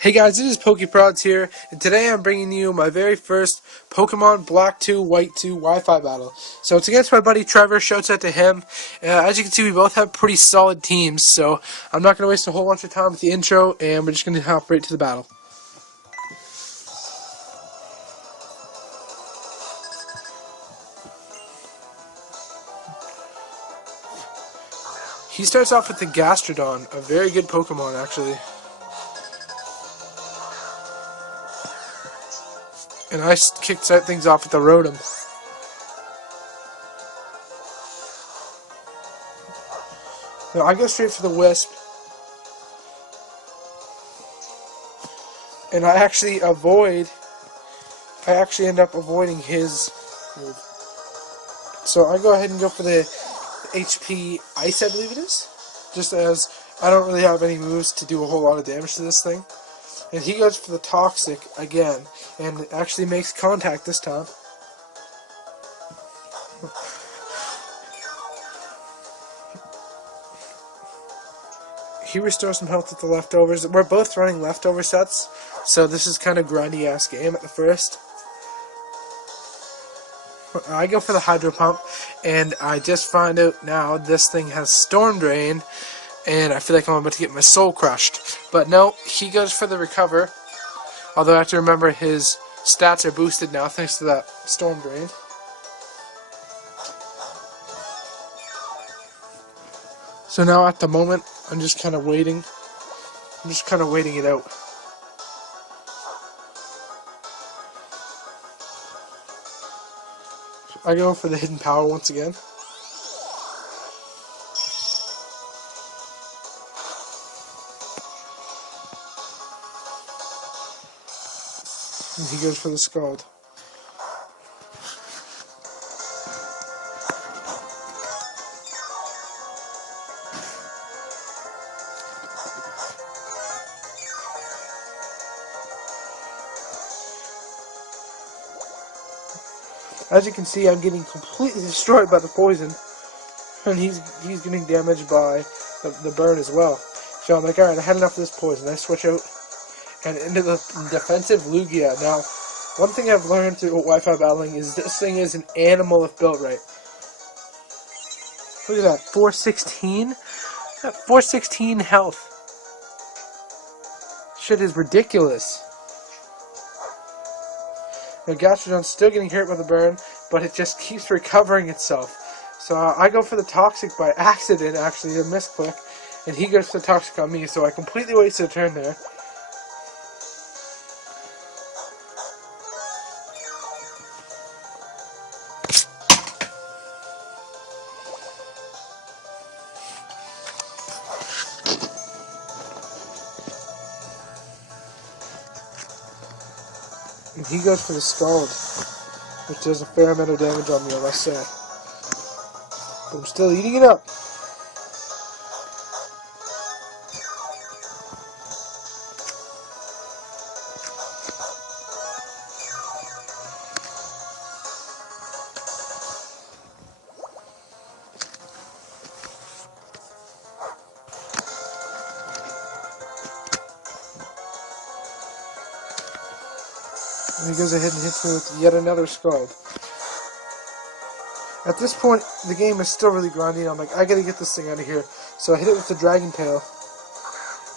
Hey guys, this is PokeProdz here, and today I'm bringing you my very first Pokemon Black 2, White 2 Wi-Fi battle. So it's against my buddy Trevor, shouts out to him. As you can see, we both have pretty solid teams, so I'm not going to waste a whole bunch of time with the intro, and we're just going to hop right to the battle. He starts off with the Gastrodon, a very good Pokemon actually. And I kicked things off with the Rotom. Now I go straight for the Wisp. And I actually end up avoiding his move. So I go ahead and go for the HP Ice, I believe it is. Just as I don't really have any moves to do a whole lot of damage to this thing. And he goes for the Toxic again, and actually makes contact this time. He restores some health with the leftovers. We're both running leftover sets, so this is kind of grindy ass game at the first. I go for the Hydro Pump, and I just find out now this thing has Storm Drain, and I feel like I'm about to get my soul crushed. But no, he goes for the Recover, although I have to remember his stats are boosted now thanks to that Storm Drain. So now at the moment, I'm just kind of waiting. I'm just kind of waiting it out. I go for the Hidden Power once again. And he goes for the Scald. As you can see, I'm getting completely destroyed by the poison, and he's getting damaged by the burn as well. So I'm like, alright, I had enough of this poison. I switch out and into the defensive Lugia. Now, one thing I've learned through Wi-Fi battling is this thing is an animal if built right. Look at that, 416? 416 health. Shit is ridiculous. Now Gastrodon's still getting hurt by the burn, but it just keeps recovering itself. So I go for the Toxic by accident, actually, a misclick, and he goes for the Toxic on me, so I completely wasted a turn there. And he goes for the Scald, which does a fair amount of damage on me, I must say. But I'm still eating it up. And he goes ahead and hits me with yet another Scald. At this point, the game is still really grindy. I'm like, I gotta get this thing out of here. So I hit it with the Dragon Tail,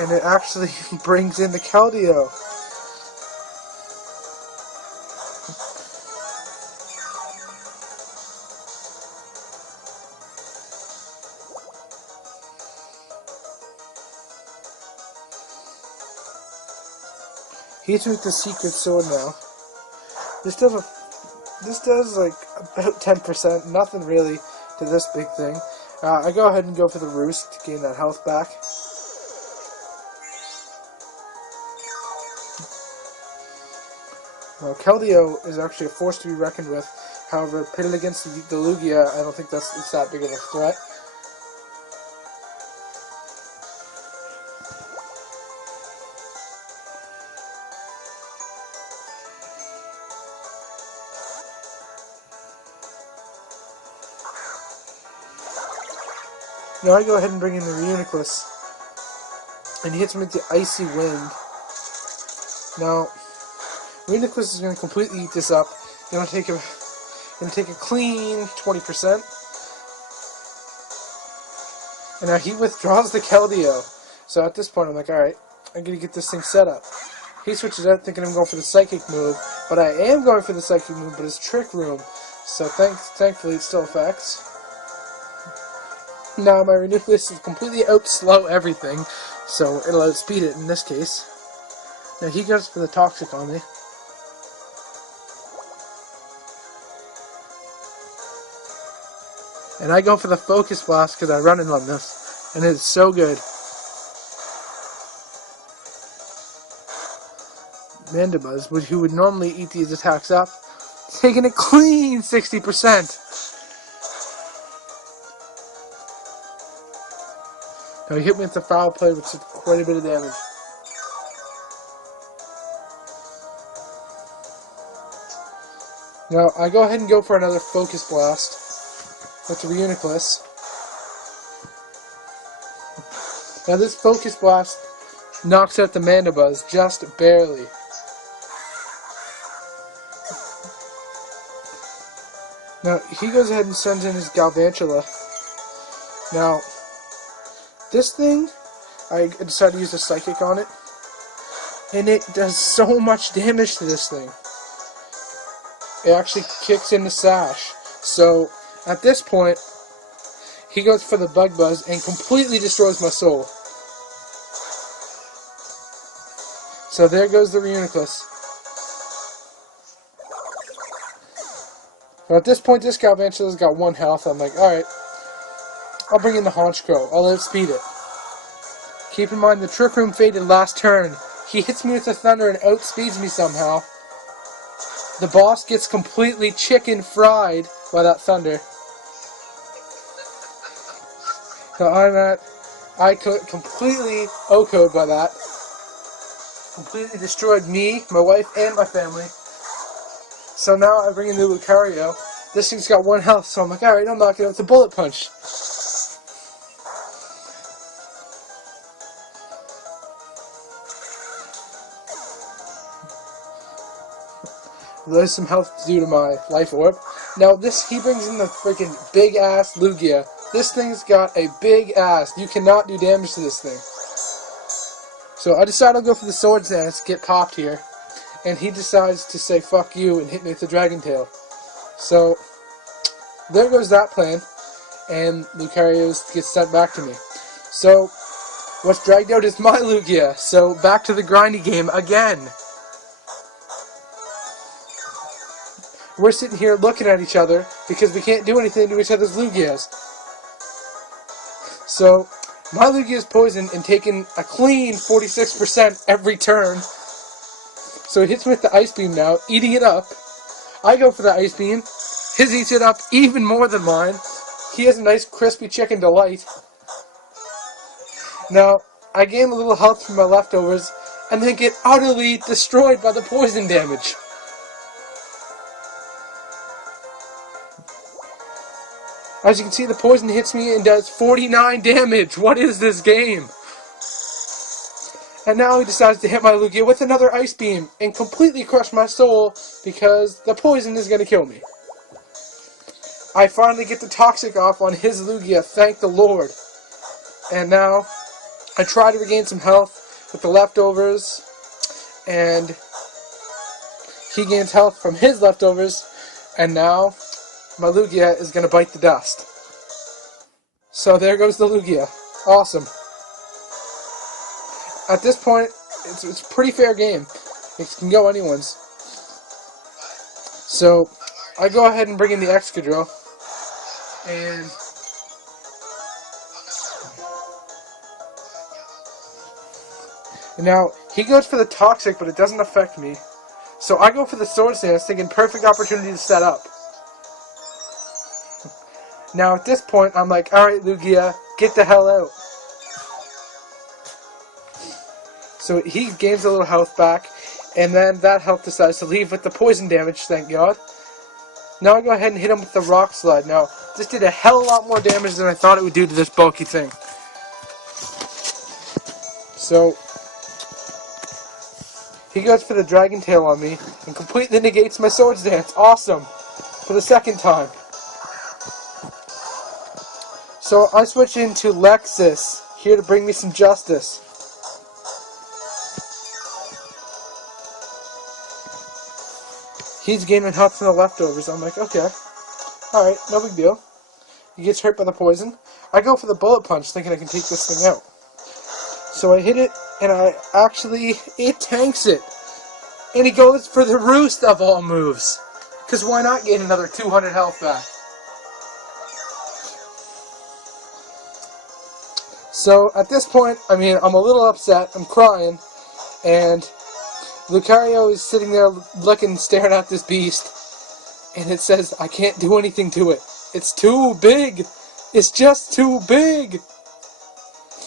and it actually brings in the Keldeo. He hits me with the Secret Sword now. This does like about 10%, nothing really to this big thing. I go ahead and go for the Roost to gain that health back. Now, Keldeo is actually a force to be reckoned with. However, pitted against the Lugia, I don't think it's that big of a threat. Now I go ahead and bring in the Reuniclus, and he hits me with the Icy Wind. Now, Reuniclus is going to completely eat this up. Going to take a clean 20%. And now he withdraws the Keldeo. So at this point, I'm like, alright, I'm going to get this thing set up. He switches out thinking I'm going for the Psychic move, but I am going for the Psychic move, but it's Trick Room. So thankfully it still affects. Now my Reuniclus is completely outslow everything, so it'll outspeed it in this case. Now he goes for the Toxic on me. And I go for the Focus Blast because I run in on this, and it's so good. Mandibuzz, who would normally eat these attacks up, taking a clean 60%. Now he hit me with the Foul Play, which did quite a bit of damage. Now I go ahead and go for another Focus Blast with the Reuniclus. Now this Focus Blast knocks out the Mandibuzz just barely. Now he goes ahead and sends in his Galvantula. Now this thing, I decided to use a Psychic on it, and it does so much damage to this thing. It actually kicks in the Sash. So at this point, he goes for the Bug Buzz and completely destroys my soul. So there goes the Reuniclus. Now at this point, this Galvantula's got 1 health. I'm like, alright, I'll bring in the Honchkrow. I'll outspeed it. Keep in mind, the Trick Room faded last turn. He hits me with the Thunder and outspeeds me somehow. The boss gets completely chicken fried by that Thunder. So I completely OHKO'd by that. Completely destroyed me, my wife, and my family. So now I bring in the Lucario. This thing's got 1 health, so I'm like, alright, I'll knock it out with a Bullet Punch. There's some health due to my Life Orb. Now he brings in the freaking big ass Lugia. This thing's got a big ass. You cannot do damage to this thing. So I decide I'll go for the Swords Dance, get popped here. And he decides to say fuck you and hit me with the Dragon Tail. So there goes that plan. And Lucario gets sent back to me. So what's dragged out is my Lugia. So back to the grindy game again. We're sitting here looking at each other because we can't do anything to each other's Lugias. So, my Lugia is poisoned and taking a clean 46% every turn. So he hits me with the Ice Beam now, eating it up. I go for the Ice Beam. His eats it up even more than mine. He has a nice crispy chicken delight. Now, I gain a little health from my leftovers and then get utterly destroyed by the poison damage. As you can see, the poison hits me and does 49 damage. What is this game? And now he decides to hit my Lugia with another Ice Beam and completely crush my soul because the poison is going to kill me. I finally get the Toxic off on his Lugia, thank the Lord. And now I try to regain some health with the leftovers, and he gains health from his leftovers, and now my Lugia is going to bite the dust. So there goes the Lugia. Awesome. At this point, it's a pretty fair game. It can go anyone's. So I go ahead and bring in the Excadrill. And now he goes for the Toxic, but it doesn't affect me. So I go for the Swords Dance, thinking perfect opportunity to set up. Now at this point, I'm like, alright Lugia, get the hell out. So he gains a little health back, and then that health decides to leave with the poison damage, thank God. Now I go ahead and hit him with the Rock Slide. Now, this did a hell of a lot more damage than I thought it would do to this bulky thing. So, He goes for the Dragon Tail on me and completely negates my Swords Dance. Awesome! For the second time. So I switch into Lexus, here to bring me some justice. He's gaining health from the leftovers. I'm like, okay. Alright, no big deal. He gets hurt by the poison. I go for the Bullet Punch, thinking I can take this thing out. So I hit it, and it tanks it. And he goes for the Roost of all moves. Because why not gain another 200 health back? So at this point, I'm a little upset. I'm crying. And Lucario is sitting there looking, staring at this beast. And it says, I can't do anything to it. It's too big. It's just too big.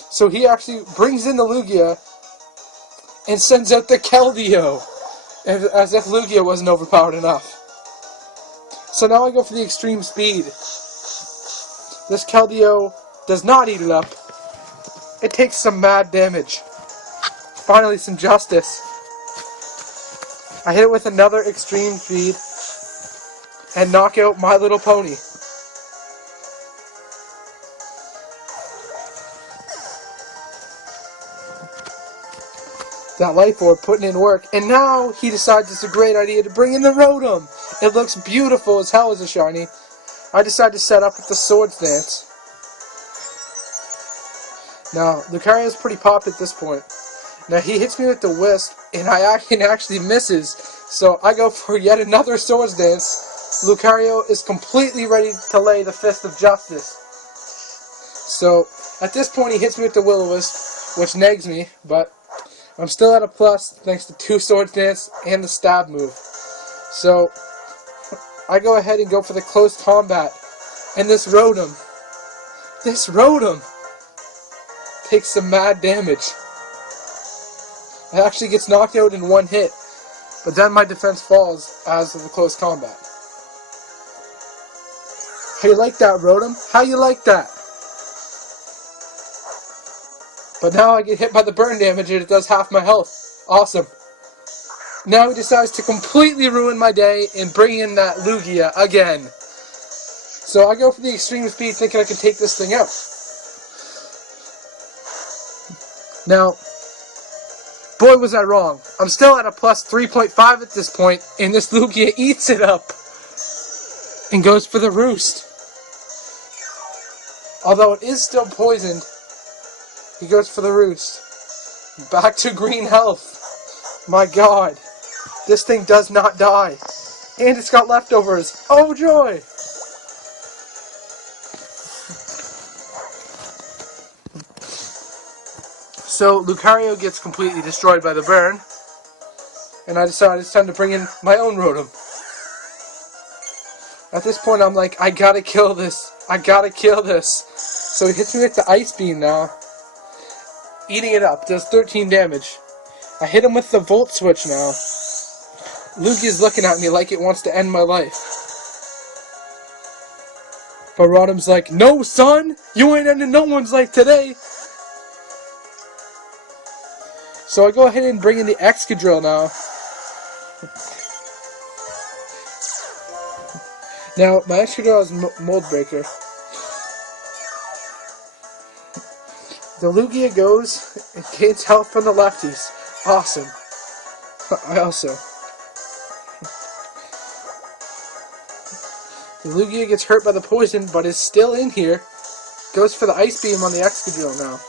So he actually brings in the Lugia and sends out the Keldeo. As if Lugia wasn't overpowered enough. So now I go for the extreme speed. This Keldeo does not eat it up. It takes some mad damage. Finally, some justice. I hit it with another extreme speed and knock out My Little Pony. That Life Orb putting in work, and now he decides it's a great idea to bring in the Rotom. It looks beautiful as hell as a shiny. I decide to set up with the Swords Dance. Now, Lucario's pretty popped at this point. Now he hits me with the Wisp, and I actually misses. So I go for yet another Swords Dance. Lucario is completely ready to lay the Fist of Justice. So at this point he hits me with the Will-O-Wisp, which nags me, but I'm still at a plus thanks to 2 Swords Dance and the Stab move. So I go ahead and go for the close combat. And this Rotom takes some mad damage. It actually gets knocked out in one hit. But then my defense falls as of the close combat. How you like that, Rotom? How you like that? But now I get hit by the burn damage and it does half my health. Awesome. Now he decides to completely ruin my day and bring in that Lugia again. So I go for the extreme speed thinking I can take this thing out. Now, boy was I wrong. I'm still at a plus 3.5 at this point, and this Lugia eats it up and goes for the Roost. Although it is still poisoned, he goes for the Roost. Back to green health. My god. This thing does not die. And it's got leftovers. Oh joy! So Lucario gets completely destroyed by the burn. And I decide it's time to bring in my own Rotom. At this point I'm like, I gotta kill this. I gotta kill this. So he hits me with the Ice Beam now. Eating it up. Does 13 damage. I hit him with the Volt Switch now. Lugia's looking at me like it wants to end my life. But Rotom's like, no son! You ain't ending no one's life today! So I go ahead and bring in the Excadrill now. Now, my Excadrill is Mold Breaker. The Lugia goes and gains health from the lefties. Awesome. I also. The Lugia gets hurt by the poison, but is still in here. Goes for the Ice Beam on the Excadrill now.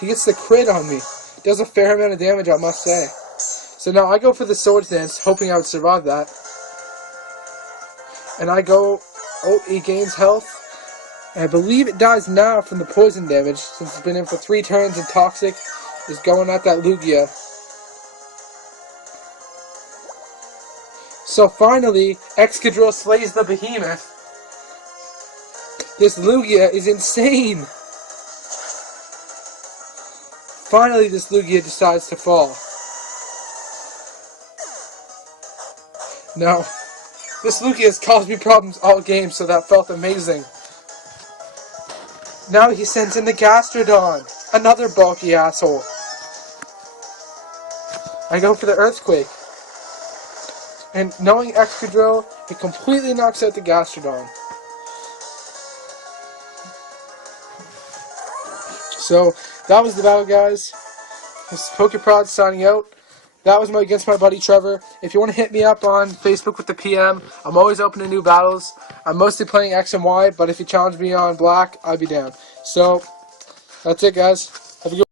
He gets the crit on me. Does a fair amount of damage, I must say. So now I go for the Swords Dance, hoping I would survive that. And I go... Oh, he gains health. And I believe it dies now from the poison damage, since it's been in for 3 turns and Toxic is going at that Lugia. So finally, Excadrill slays the behemoth. This Lugia is insane. Finally, this Lugia decides to fall. Now, this Lugia has caused me problems all game, so that felt amazing. Now he sends in the Gastrodon. Another bulky asshole. I go for the Earthquake. And knowing Excadrill, it completely knocks out the Gastrodon. So, that was the battle, guys. This is PokeProdz signing out. That was against my buddy Trevor. If you want to hit me up on Facebook with the PM, I'm always open to new battles. I'm mostly playing X and Y, but if you challenge me on Black, I'd be down. So, that's it, guys. Have a good